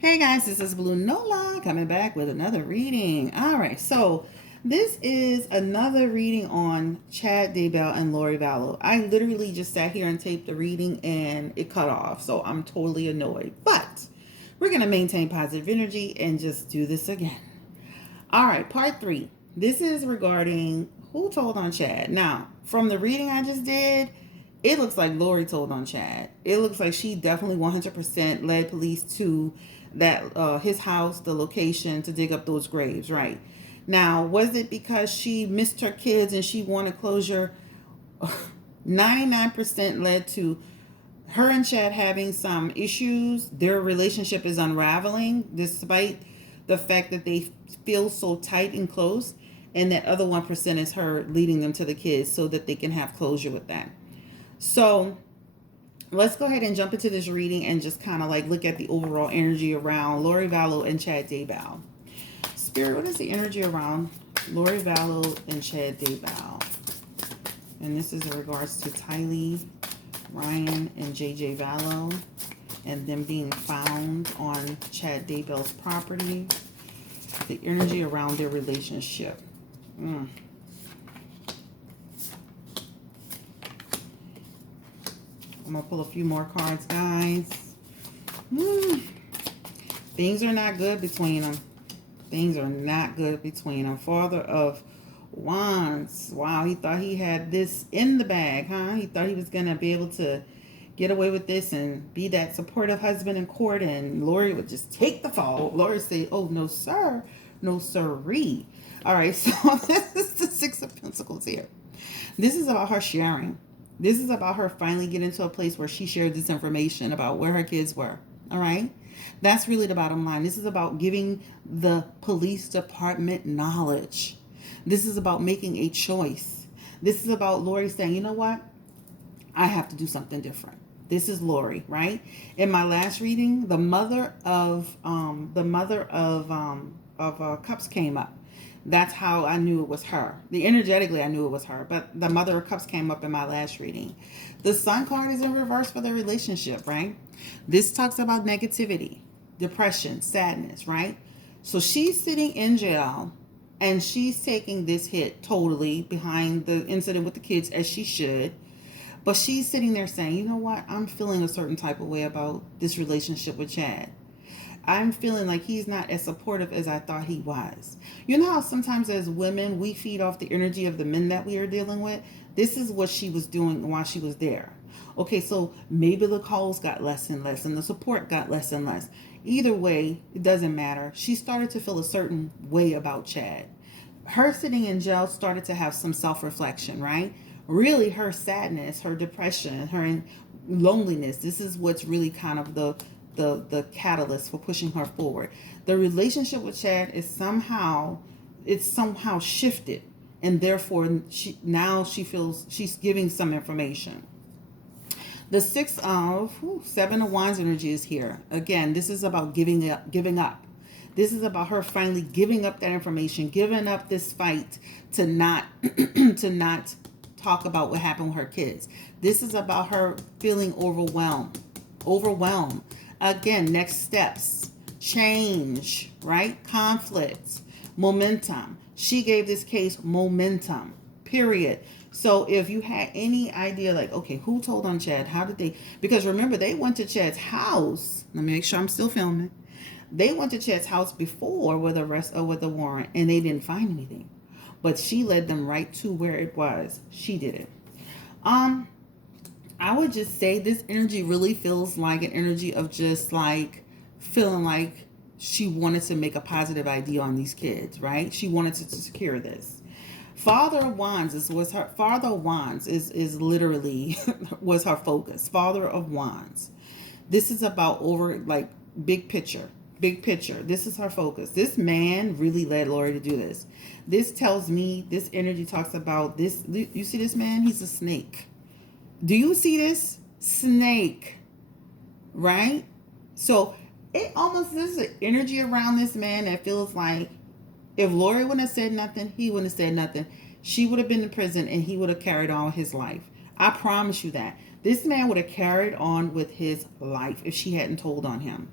Hey guys, this is Blue Nola coming back with another reading. All right, so this is another reading on Chad Daybell and Lori Vallow. I literally just sat here and taped the reading and it cut off, so I'm totally annoyed. But we're going to maintain positive energy and just do this again. All right, part three. This is regarding who told on Chad. Now, from the reading I just did, it looks like Lori told on Chad. It looks like she definitely 100% led police to that his house, the location to dig up those graves, right? Now, was it because she missed her kids and she wanted closure? 99% led to her and Chad having some issues. Their relationship is unraveling despite the fact that they feel so tight and close. And that other 1% is her leading them to the kids so that they can have closure with that. So let's go ahead and jump into this reading and just kind of like look at the overall energy around Lori Vallow and Chad Daybell. Spirit, what is the energy around Lori Vallow and Chad Daybell? And this is in regards to Tylee, Ryan, and JJ Vallow and them being found on Chad Daybell's property. The energy around their relationship. I'm going to pull a few more cards, guys. Things are not good between them. Things are not good between them. Father of Wands. Wow, he thought he had this in the bag, huh? He thought he was going to be able to get away with this and be that supportive husband in court, and Lori would just take the fall. Lori say, oh, no, sir. No, sirree. All right, so this is the Six of Pentacles here. This is about her sharing. This is about her finally getting to a place where she shared this information about where her kids were. All right? That's really the bottom line. This is about giving the police department knowledge. This is about making a choice. This is about Lori saying, you know what? I have to do something different. This is Lori, right? In my last reading, the mother of cups came up. That's how I knew it was her. Energetically, I knew it was her. But the Mother of Cups came up in my last reading. The Sun card is in reverse for the relationship, right? This talks about negativity, depression, sadness, right? So she's sitting in jail and she's taking this hit totally behind the incident with the kids, as she should. But she's sitting there saying, you know what? I'm feeling a certain type of way about this relationship with Chad. I'm feeling like he's not as supportive as I thought he was. You know how sometimes as women, we feed off the energy of the men that we are dealing with? This is what she was doing while she was there. Okay, so maybe the calls got less and less and the support got less and less. Either way, it doesn't matter. She started to feel a certain way about Chad. Her sitting in jail started to have some self-reflection, right? Really, her sadness, her depression, her loneliness, this is what's really kind of the catalyst for pushing her forward. The relationship with Chad is somehow shifted, and therefore she feels she's giving some information. The Seven of Wands energy is here. Again, this is about giving up. This is about her finally giving up that information, giving up this fight to not to not talk about what happened with her kids. This is about her feeling overwhelmed. Again, next steps, change, right? Conflict, momentum. She gave this case momentum, period. So if you had any idea, like, okay, who told on Chad? How did they? Because remember, they went to Chad's house. Let me make sure I'm still filming. They went to Chad's house before with a warrant, and they didn't find anything. But she led them right to where it was. She did it. I would just say this energy really feels like an energy of just like feeling like she wanted to make a positive idea on these kids, right? She wanted to secure this. Father of Wands is literally was her focus. Father of Wands. This is about big picture. Big picture. This is her focus. This man really led Lori to do this. This tells me, this energy talks about this. You see this man? He's a snake. Do you see this? Snake. Right? So it almost, there's an energy around this man that feels like if Lori wouldn't have said nothing, he wouldn't have said nothing. She would have been in prison and he would have carried on with his life. I promise you that. This man would have carried on with his life if she hadn't told on him.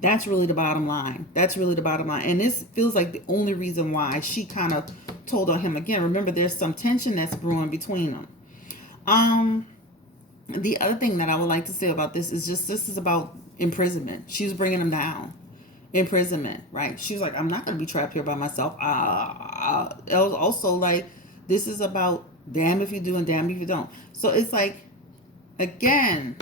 That's really the bottom line. That's really the bottom line. And this feels like the only reason why she kind of told on him again. Remember, there's some tension that's brewing between them. Um, the other thing that I would like to say about this is just this is about imprisonment. She was bringing him down. Imprisonment, right? She was like, I'm not going to be trapped here by myself. It was also like, this is about damn if you do and damn if you don't. So it's like, again,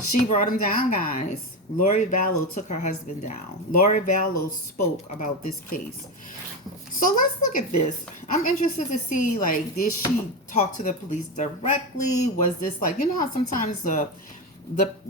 she brought him down, guys. Lori Vallow took her husband down. Lori Vallow spoke about this case. So let's look at this. I'm interested to see, like, did she talk to the police directly? Was this like, you know how sometimes the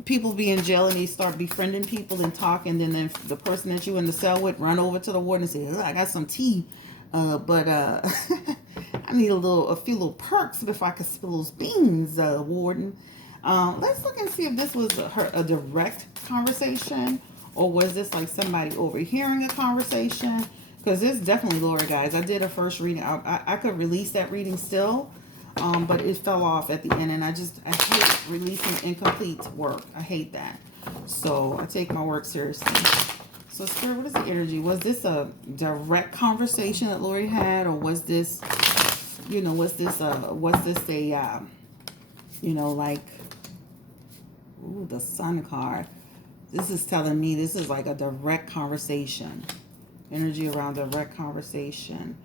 people be in jail and they start befriending people and talk, and then the person that you in the cell with run over to the warden and say, I got some tea, but I need a few little perks before I can spill those beans, warden. Let's look and see if this was a direct conversation, or was this like somebody overhearing a conversation? Because this is definitely Lori, guys. I did a first reading. I could release that reading still, but it fell off at the end, and I hate releasing incomplete work. I hate that. So I take my work seriously. So Spirit, what is the energy? Was this a direct conversation that Lori had, or was this, was this a, like, ooh, the Sun card. This is telling me this is like a direct conversation. Energy around direct conversation.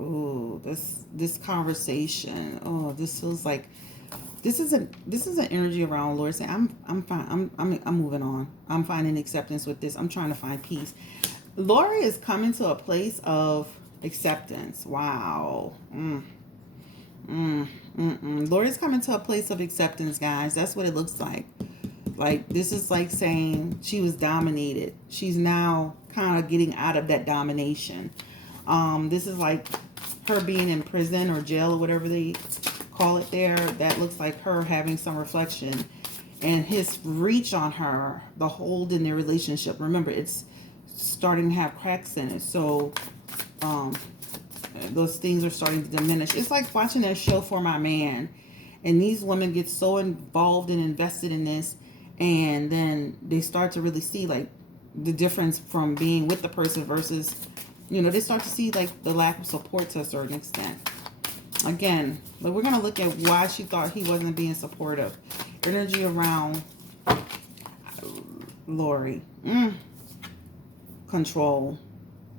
Ooh, this conversation. Oh, this feels like this is an energy around Lord saying, I'm fine. I'm moving on. I'm finding acceptance with this. I'm trying to find peace. Lori is coming to a place of acceptance. Wow. Lori's coming to a place of acceptance, guys. That's what it looks like. Like, this is like saying she was dominated. She's now kind of getting out of that domination. This is like her being in prison or jail or whatever they call it there. That looks like her having some reflection. And his reach on her, the hold in their relationship. Remember, it's starting to have cracks in it. So, those things are starting to diminish. It's like watching that show For My Man. And these women get so involved and invested in this. And then they start to really see, like, the difference from being with the person versus, they start to see, like, the lack of support to a certain extent. Again, but we're going to look at why she thought he wasn't being supportive. Energy around Lori. Control.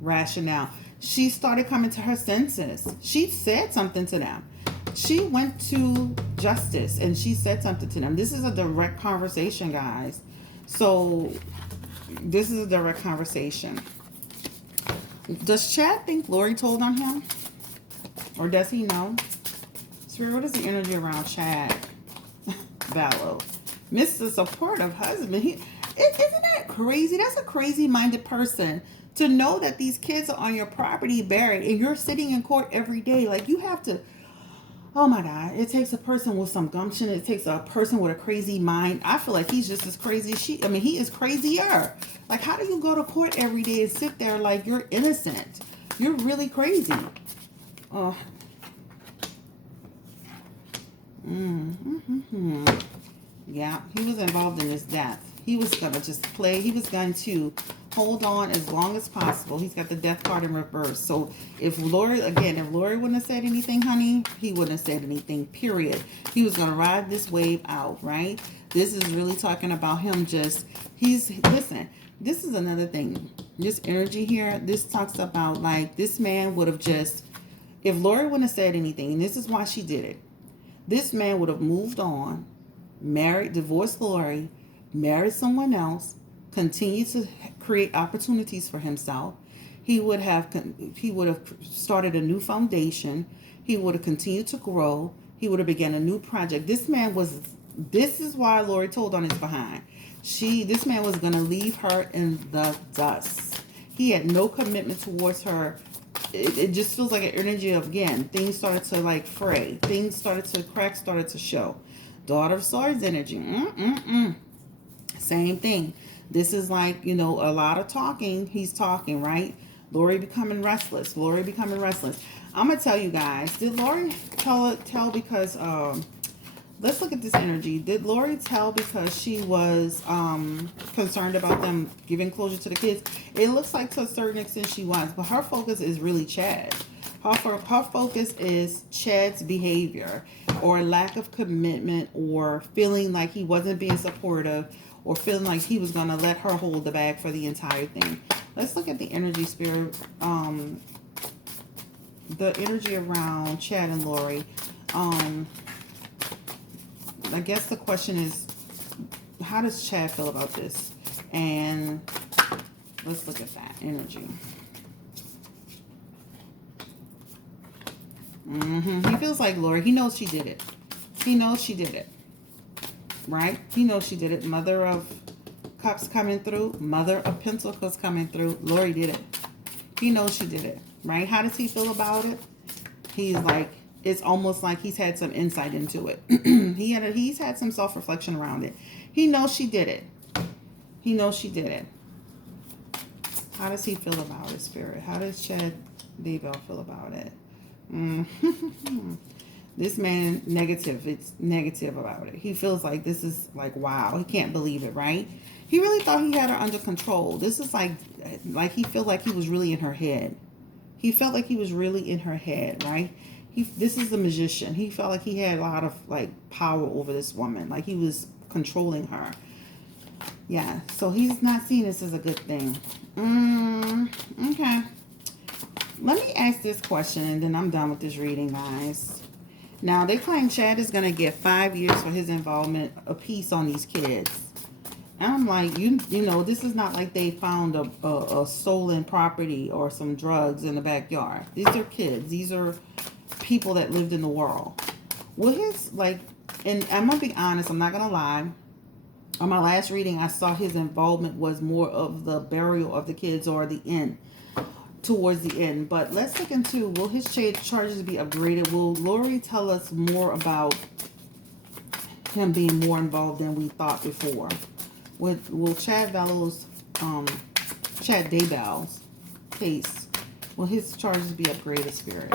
Rationale. She started coming to her senses. She said something to them. She went to justice and she said something to them. This is a direct conversation, guys. So this is a direct conversation. Does Chad think Lori told on him? Or does he know? Spirit, what is the energy around Chad Vallow? Mr. Supportive husband. Isn't that crazy? That's a crazy-minded person. To know that these kids are on your property buried and you're sitting in court every day. Like, you have to... Oh my God, it takes a person with some gumption. It takes a person with a crazy mind. I feel like he's just as crazy as she. I mean, he is crazier. Like, how do you go to court every day and sit there like you're innocent? You're really crazy. Oh. Yeah, he was involved in his death. He was going to just play. He was going to hold on as long as possible. He's got the death card in reverse. So if Lori wouldn't have said anything, honey, he wouldn't have said anything, period. He was going to ride this wave out, right? This is really talking about him listen, this is another thing. This energy here, this talks about, like, this man would have just, if Lori wouldn't have said anything, and this is why she did it, this man would have moved on, divorced Lori, married someone else, continue to create opportunities for himself. He would have started a new foundation. He would have continued to grow. He would have began a new project. This is why Lori told on his behind. This man was going to leave her in the dust. He had no commitment towards her. It just feels like an energy of, again, things started to, like, fray. Cracks started to show. Daughter of Swords energy. Same thing. This is like, a lot of talking. He's talking, right? Lori becoming restless. I'm going to tell you guys. Did Lori tell because Let's look at this energy. Did Lori tell because she was concerned about them giving closure to the kids? It looks like to a certain extent she was, but her focus is really Chad. Her focus is Chad's behavior or lack of commitment or feeling like he wasn't being supportive or feeling like he was going to let her hold the bag for the entire thing. Let's look at the energy, spirit. The energy around Chad and Lori. I guess the question is, how does Chad feel about this? And let's look at that energy. He feels like Lori. He knows she did it. He knows she did it. Right? He knows she did it. Mother of Cups coming through. Mother of Pentacles coming through. Lori did it. He knows she did it. Right? How does he feel about it? He's like, it's almost like he's had some insight into it. He's had some self-reflection around it. He knows she did it. He knows she did it. How does he feel about it, Spirit? How does Chad Daybell feel about it? This man, negative. It's negative about it. He feels like this is like, wow. He can't believe it, right? He really thought he had her under control. This is like he felt like he was really in her head. He felt like he was really in her head, right? This is the magician. He felt like he had a lot of like power over this woman. Like he was controlling her. Yeah, so he's not seeing this as a good thing. Okay. Let me ask this question and then I'm done with this reading, guys. Now, they claim Chad is going to get 5 years for his involvement apiece on these kids. And I'm like, you know, this is not like they found a stolen property or some drugs in the backyard. These are kids. These are people that lived in the world. Well, his, like, and I'm going to be honest, I'm not going to lie. On my last reading, I saw his involvement was more of the burial of the kids or the end, towards the end. But let's look into, will his charges be upgraded? Will Lori tell us more about him being more involved than we thought before? Will Chad Vallow's, Chad Daybell's case, will his charges be upgraded, Spirit?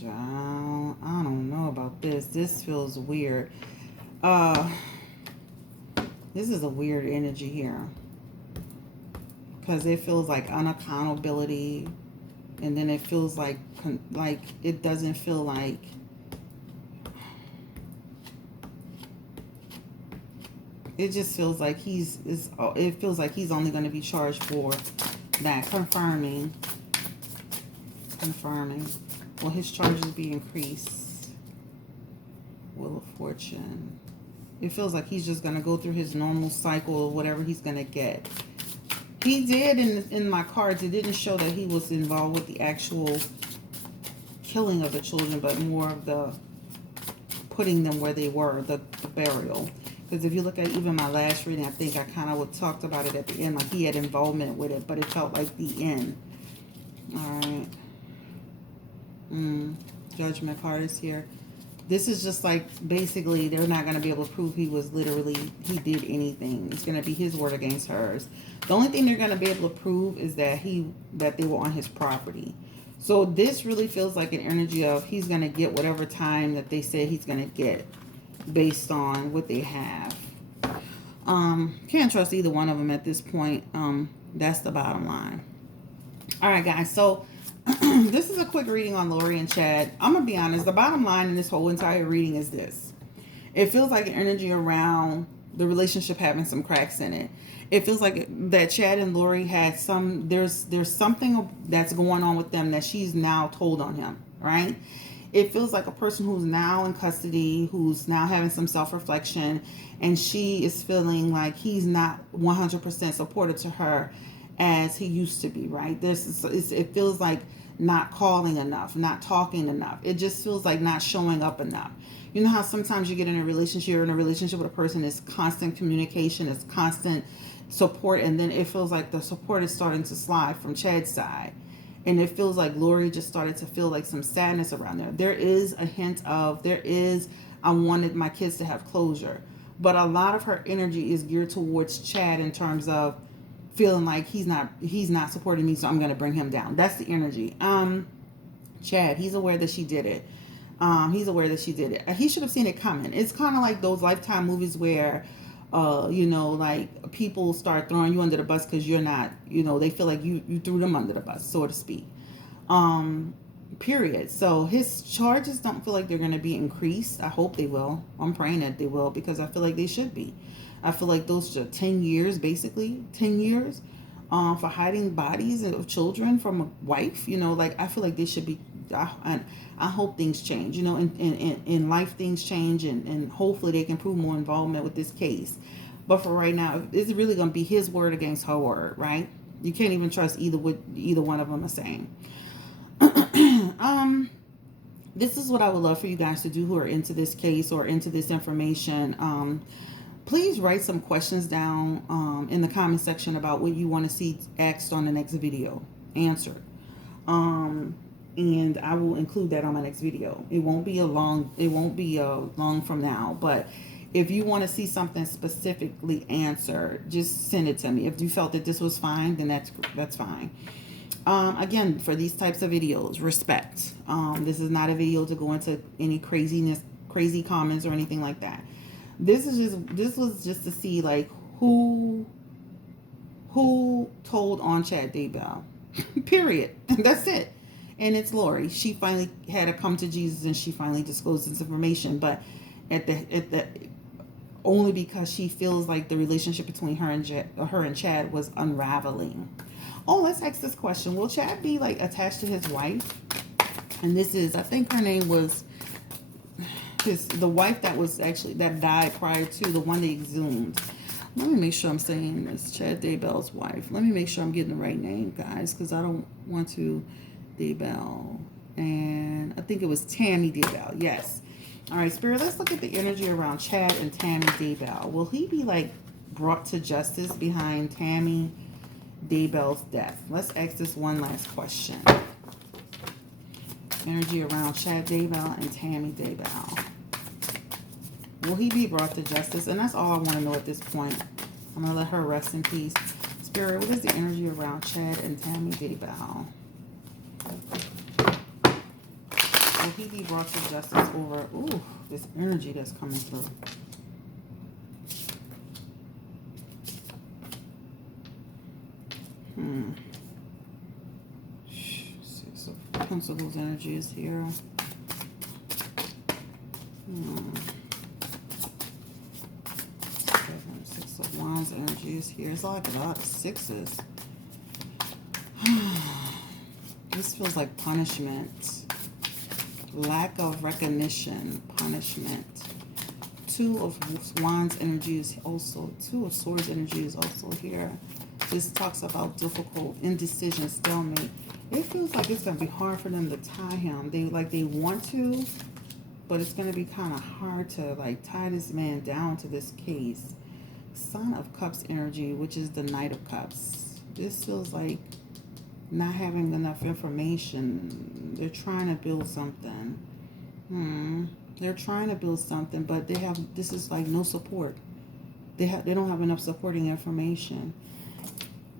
Child, I don't know about this. This feels weird. This is a weird energy here. Because it feels like unaccountability. And then it feels like it doesn't feel like it just feels like it feels like he's only going to be charged for that. Confirming. Will his charges be increased? Wheel of Fortune. It feels like he's just going to go through his normal cycle of whatever he's going to get. He did, in my cards, it didn't show that he was involved with the actual killing of the children, but more of the putting them where they were, the burial. Because if you look at even my last reading, I think I kind of talked about it at the end, like he had involvement with it, but it felt like the end. All right. Judgment card is here. This is just like, basically, they're not going to be able to prove he did anything. It's going to be his word against hers. The only thing they're going to be able to prove is that they were on his property. So this really feels like an energy of he's going to get whatever time that they say he's going to get based on what they have. Can't trust either one of them at this point. That's the bottom line. All right, guys. So this is a quick reading on Lori and Chad. I'm going to be honest. The bottom line in this whole entire reading is this. It feels like an energy around the relationship having some cracks in it. It feels like that Chad and Lori had there's something that's going on with them that she's now told on him, right? It feels like a person who's now in custody, who's now having some self-reflection, and she is feeling like he's not 100% supportive to her as he used to be, right? It feels like not calling enough, not talking enough. It just feels like not showing up enough. You know how sometimes you get in a relationship, you're in a relationship with a person, it's constant communication, it's constant support, and then it feels like the support is starting to slide from Chad's side. And it feels like Lori just started to feel like some sadness around there. There is a hint of, I wanted my kids to have closure. But a lot of her energy is geared towards Chad in terms of feeling like he's not supporting me, so I'm going to bring him down. That's the energy. Chad, he's aware that she did it. He's aware that she did it. He should have seen it coming. It's kind of like those Lifetime movies where, like people start throwing you under the bus because you're not, they feel like you threw them under the bus, so to speak. Period. So his charges don't feel like they're going to be increased. I hope they will. I'm praying that they will because I feel like they should be. I feel like those are 10 years, basically 10 years, for hiding bodies of children from a wife. Like I feel like they should be. I hope things change. In life things change, and hopefully they can prove more involvement with this case. But for right now, it's really going to be his word against her word, right? You can't even trust either one of them are saying. This is what I would love for you guys to do who are into this case or into this information. Please write some questions down in the comment section about what you want to see asked on the next video, answered. And I will include that on my next video. It won't be long from now, but if you want to see something specifically answered, just send it to me. If you felt that this was fine, then that's fine. Again, for these types of videos, respect. This is not a video to go into any crazy comments or anything like that. This was just to see like who told on Chad Daybell. Period. That's it. And it's Lori. She finally had to come to Jesus and she finally disclosed this information, but at the only because she feels like the relationship between her and Chad was unraveling. Oh, let's ask this question. Will Chad be like attached to his wife? And this is, I think her name was the wife that died prior to the one they exhumed. Let me make sure I'm saying this. Chad Daybell's wife. Let me make sure I'm getting the right name, guys, because I don't want to. Daybell. And I think it was Tammy Daybell. Yes. All right, Spirit, let's look at the energy around Chad and Tammy Daybell. Will he be like brought to justice behind Tammy Daybell's death? Let's ask this one last question. Energy around Chad Daybell and Tammy Daybell. Will he be brought to justice? And that's all I want to know at this point. I'm going to let her rest in peace. Spirit, what is the energy around Chad and Tammy Daybell? Will he be brought to justice over, this energy that's coming through? Six of Pentacles energy is here. Six of Wands energy is here. It's like a lot of sixes. This feels like punishment. Lack of recognition, punishment. Two of Wands energy is also, Two of Swords energy is also here. This talks about difficult, indecision, stalemate. It feels like it's going to be hard for them to tie him. They want to, but it's going to be kind of hard to like tie this man down to this case. Son of Cups energy, which is the Knight of Cups. This feels like not having enough information. They're trying to build something. They're trying to build something, but this is like no support. They don't have enough supporting information.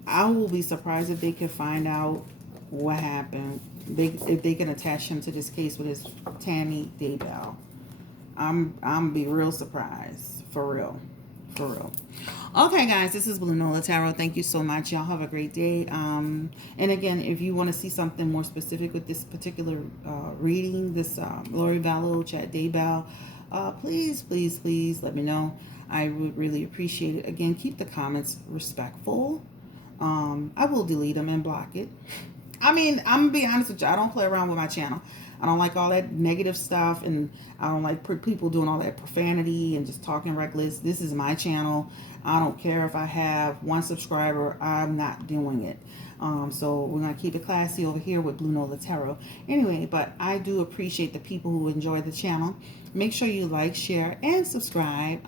I will be surprised if they can find out what happened. If they can attach him to this case with his Tammy Daybell. I'm be real surprised. For real. Okay, guys, this is Blue Nola Tarot. Thank you so much. Y'all have a great day. And again, if you want to see something more specific with this particular reading, this Lori Vallow, Chad Daybell, please let me know. I would really appreciate it. Again, keep the comments respectful. I will delete them and block it. I mean, I'm gonna be honest with you. I don't play around with my channel. I don't like all that negative stuff, and I don't like people doing all that profanity and just talking reckless. This is my channel. I don't care if I have one subscriber. I'm not doing it. So we're going to keep it classy over here with Blue Nola Tarot. Anyway, but I do appreciate the people who enjoy the channel. Make sure you like, share, and subscribe.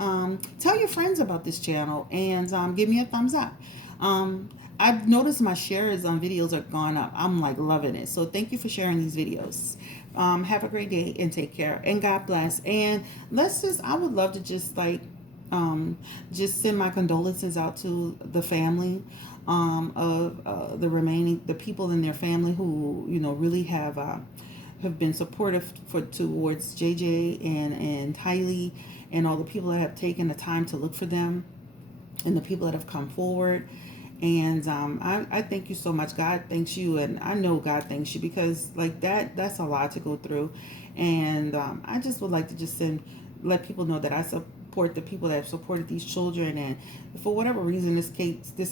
Tell your friends about this channel, and give me a thumbs up. I've noticed my shares on videos are gone up. I'm like loving it. So thank you for sharing these videos. Have a great day and take care, and God bless. And I would love to just like just send my condolences out to the family of the people in their family who really have have been supportive towards JJ and Tylee, and all the people that have taken the time to look for them, and the people that have come forward. And I thank you so much. God thanks you, and I know God thanks you, because like that's a lot to go through. And I just would like to just let people know that I support the people that have supported these children, and for whatever reason this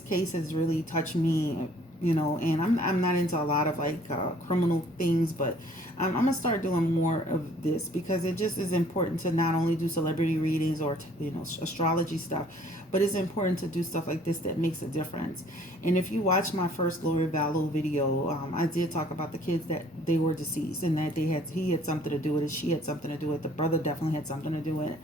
case has really touched me, and I'm not into a lot of like criminal things, but I'm gonna start doing more of this, because it just is important to not only do celebrity readings or astrology stuff, but it's important to do stuff like this that makes a difference. And if you watch my first Lori Vallow video, I did talk about the kids that they were deceased, and that he had something to do with it, she had something to do with it, the brother definitely had something to do with it.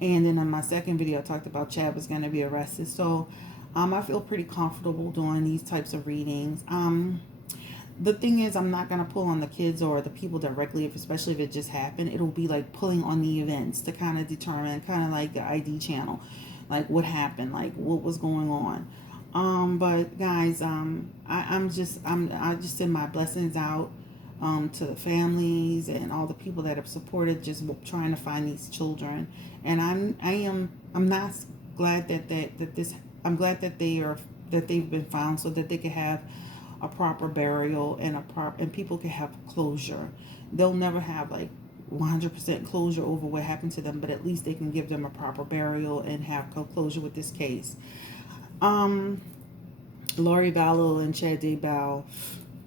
And then on my second video, I talked about Chad was going to be arrested. So I feel pretty comfortable doing these types of readings. The thing is, I'm not going to pull on the kids or the people directly, especially if it just happened. It'll be like pulling on the events to kind of determine, kind of like the ID channel, like what happened, like what was going on. But guys, I just send my blessings out to the families and all the people that have supported, just trying to find these children. And I'm not glad I'm glad that they've been found, so that they can have a proper burial, and people can have closure. They'll never have like 100% closure over what happened to them, but at least they can give them a proper burial and have closure with this case. Lori Vallow and Chad Daybell,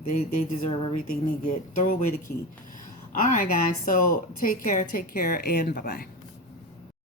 they deserve everything they get. Throw away the key. All right, guys. So take care, and bye-bye.